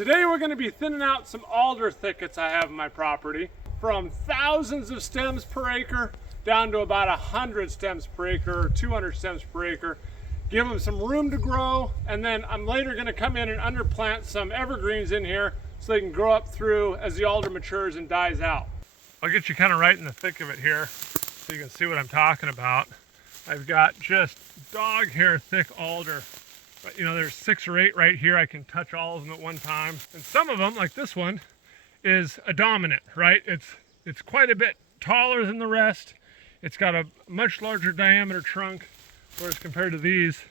Today we're going to be thinning out some alder thickets I have on my property from thousands of stems per acre down to about 100 stems per acre or 200 stems per acre. Give them some room to grow, and then I'm later going to come in and underplant some evergreens in here so they can grow up through as the alder matures and dies out. I'll get you kind of right in the thick of it here so you can see what I'm talking about. I've got just dog hair thick alder. But you know, there's 6 or 8 right here. I can touch all of them at one time. And some of them, like this one, is a dominant, right? It's quite a bit taller than the rest. It's got a much larger diameter trunk, whereas compared to these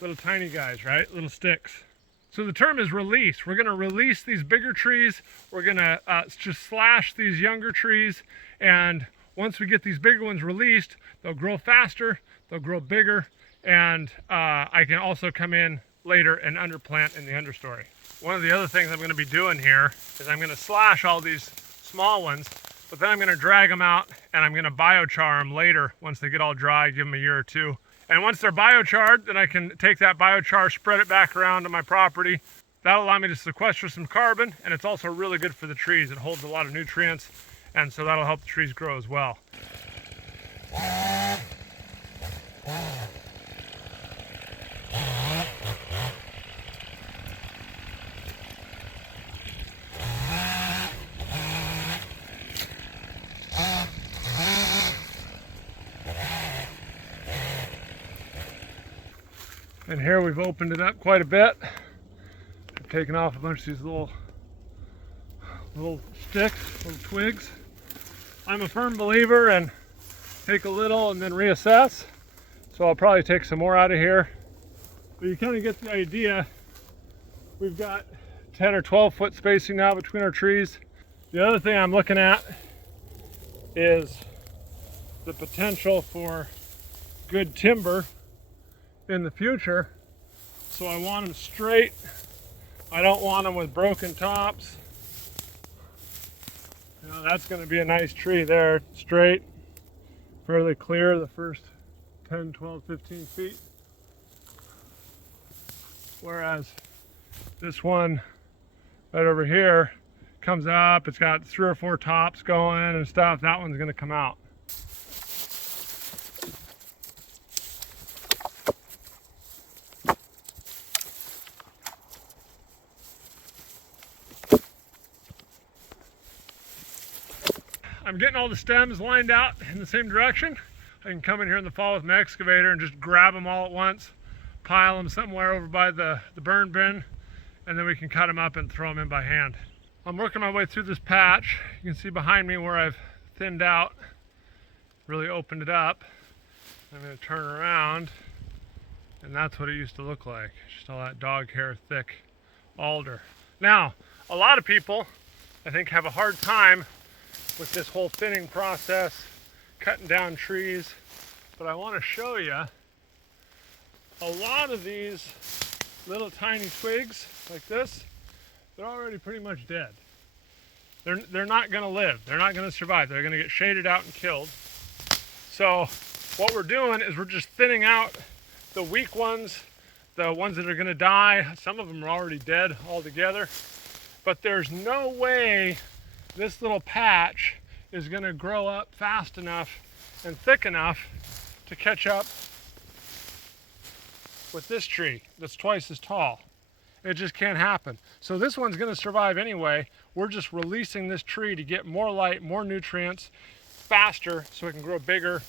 little tiny guys, right? Little sticks. So the term is release. We're gonna release these bigger trees. We're gonna just slash these younger trees. And once we get these bigger ones released, they'll grow faster, they'll grow bigger, and I can also come in later and underplant in the understory. One of the other things I'm going to be doing here is I'm going to slash all these small ones, but then I'm going to drag them out and I'm going to biochar them later once they get all dry, give them a year or two. And once they're biocharred, then I can take that biochar, spread it back around to my property. That'll allow me to sequester some carbon, and it's also really good for the trees. It holds a lot of nutrients, and so that'll help the trees grow as well. And here we've opened it up quite a bit. I've taken off a bunch of these little sticks, little twigs. I'm a firm believer in take a little and then reassess. So I'll probably take some more out of here. But you kind of get the idea. We've got 10 or 12 foot spacing now between our trees. The other thing I'm looking at is the potential for good timber in the future. So I want them straight. I don't want them with broken tops. You know, that's going to be a nice tree there, straight, fairly clear the first 10, 12, 15 feet. Whereas this one right over here comes up, it's got 3 or 4 tops going and stuff. That one's going to come out. I'm getting all the stems lined out in the same direction. I can come in here in the fall with my excavator and just grab them all at once, pile them somewhere over by the burn bin, and then we can cut them up and throw them in by hand. I'm working my way through this patch. You can see behind me where I've thinned out, really opened it up. I'm going to turn around, and that's what it used to look like. Just all that dog hair thick alder. Now, a lot of people, I think, have a hard time with this whole thinning process, cutting down trees, but I want to show you a lot of these little tiny twigs like this, they're already pretty much dead. They're not going to live. They're not going to survive. They're going to get shaded out and killed. So what we're doing is we're just thinning out the weak ones, the ones that are going to die. Some of them are already dead altogether, but there's no way this little patch is going to grow up fast enough and thick enough to catch up with this tree that's twice as tall. It just can't happen. So this one's going to survive anyway. We're just releasing this tree to get more light, more nutrients, faster, so it can grow bigger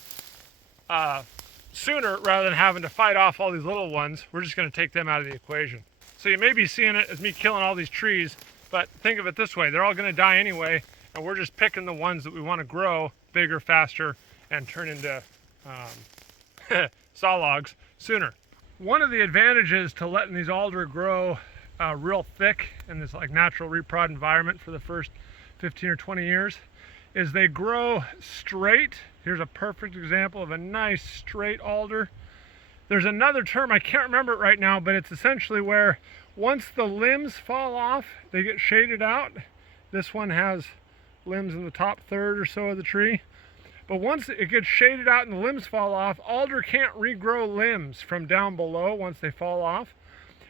sooner rather than having to fight off all these little ones. We're just going to take them out of the equation. So you may be seeing it as me killing all these trees, but think of it this way. They're all going to die anyway, and we're just picking the ones that we want to grow bigger, faster, and turn into saw logs sooner. One of the advantages to letting these alder grow real thick in this like natural reprod environment for the first 15 or 20 years is they grow straight. Here's a perfect example of a nice straight alder. There's another term, I can't remember it right now, but it's essentially where once the limbs fall off, they get shaded out. This one has limbs in the top third or so of the tree. But once it gets shaded out and the limbs fall off, alder can't regrow limbs from down below once they fall off.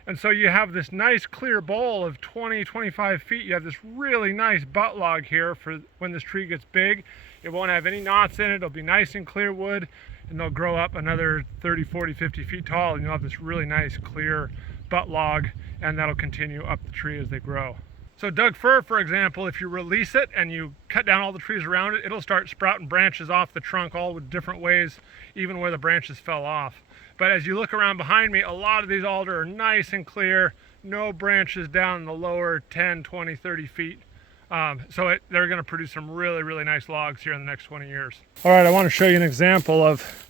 And so you have this nice clear bowl of 20, 25 feet. You have this really nice butt log here for when this tree gets big. It won't have any knots in it. It'll be nice and clear wood, and they'll grow up another 30, 40, 50 feet tall, and you'll have this really nice clear butt log, and that'll continue up the tree as they grow. So Doug fir, for example, if you release it and you cut down all the trees around it, it'll start sprouting branches off the trunk all with different ways, even where the branches fell off. But as you look around behind me, a lot of these alder are nice and clear, no branches down in the lower 10, 20, 30 feet. They're going to produce some really, really nice logs here in the next 20 years. All right, I want to show you an example of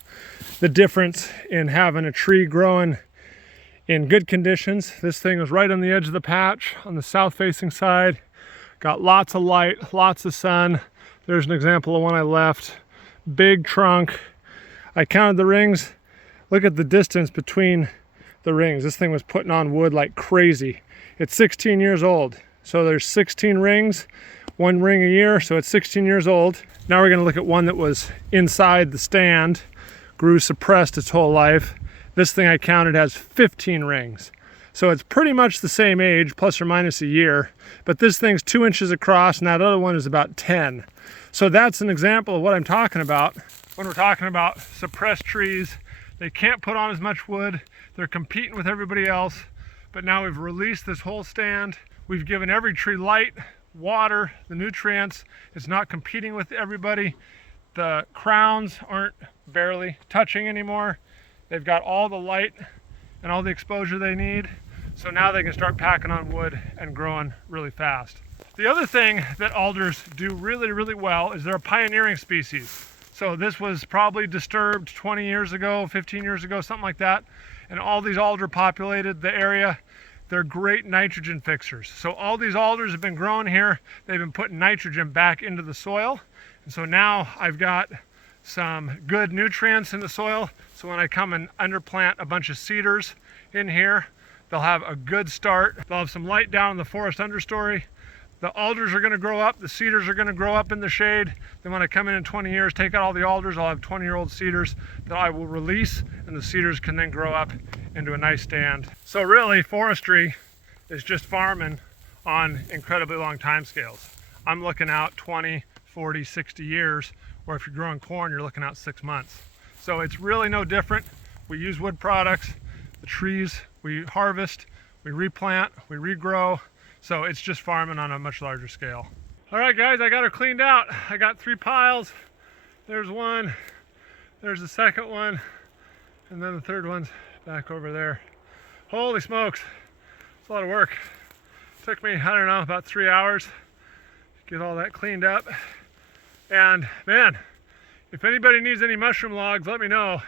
the difference in having a tree growing in good conditions. This thing was right on the edge of the patch on the south facing side. Got lots of light, lots of sun. There's an example of one I left. Big trunk. I counted the rings. Look at the distance between the rings. This thing was putting on wood like crazy. It's 16 years old. So there's 16 rings, one ring a year, so it's 16 years old. Now we're gonna look at one that was inside the stand, grew suppressed its whole life. This thing I counted has 15 rings. So it's pretty much the same age, plus or minus a year, but this thing's 2 inches across and that other one is about 10. So that's an example of what I'm talking about. When we're talking about suppressed trees, they can't put on as much wood, they're competing with everybody else, but now we've released this whole stand. We've given every tree light, water, the nutrients. It's not competing with everybody. The crowns aren't barely touching anymore. They've got all the light and all the exposure they need. So now they can start packing on wood and growing really fast. The other thing that alders do really, really well is they're a pioneering species. So this was probably disturbed 20 years ago, 15 years ago, something like that. And all these alder populated the area. They're great nitrogen fixers. So all these alders have been grown here. They've been putting nitrogen back into the soil. And so now I've got some good nutrients in the soil. So when I come and underplant a bunch of cedars in here, they'll have a good start. They'll have some light down in the forest understory. The alders are gonna grow up, the cedars are gonna grow up in the shade. Then when I come in 20 years, take out all the alders, I'll have 20-year-old cedars that I will release, and the cedars can then grow up into a nice stand. So really, forestry is just farming on incredibly long time scales. I'm looking out 20, 40, 60 years, where if you're growing corn, you're looking out 6 months. So it's really no different. We use wood products, the trees we harvest, we replant, we regrow. So it's just farming on a much larger scale. All right, guys, I got her cleaned out. I got 3 piles. There's one, there's the second one, and then the third one's back over there. Holy smokes, it's a lot of work. Took me, I don't know, about 3 hours to get all that cleaned up. And man, if anybody needs any mushroom logs, let me know.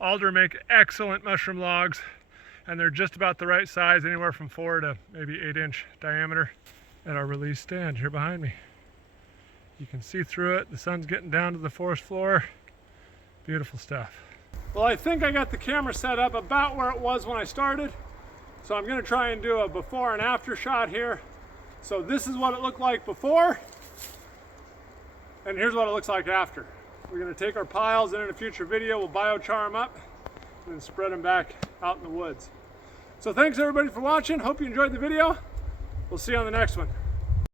Alder make excellent mushroom logs, and they're just about the right size, anywhere from 4 to maybe 8-inch diameter at our release stand here behind me. You can see through it. The sun's getting down to the forest floor. Beautiful stuff. Well, I think I got the camera set up about where it was when I started. So I'm gonna try and do a before and after shot here. So this is what it looked like before, and here's what it looks like after. We're gonna take our piles, and in a future video, we'll biochar them up and then spread them back out in the woods. So thanks everybody for watching. Hope you enjoyed the video. We'll see you on the next one.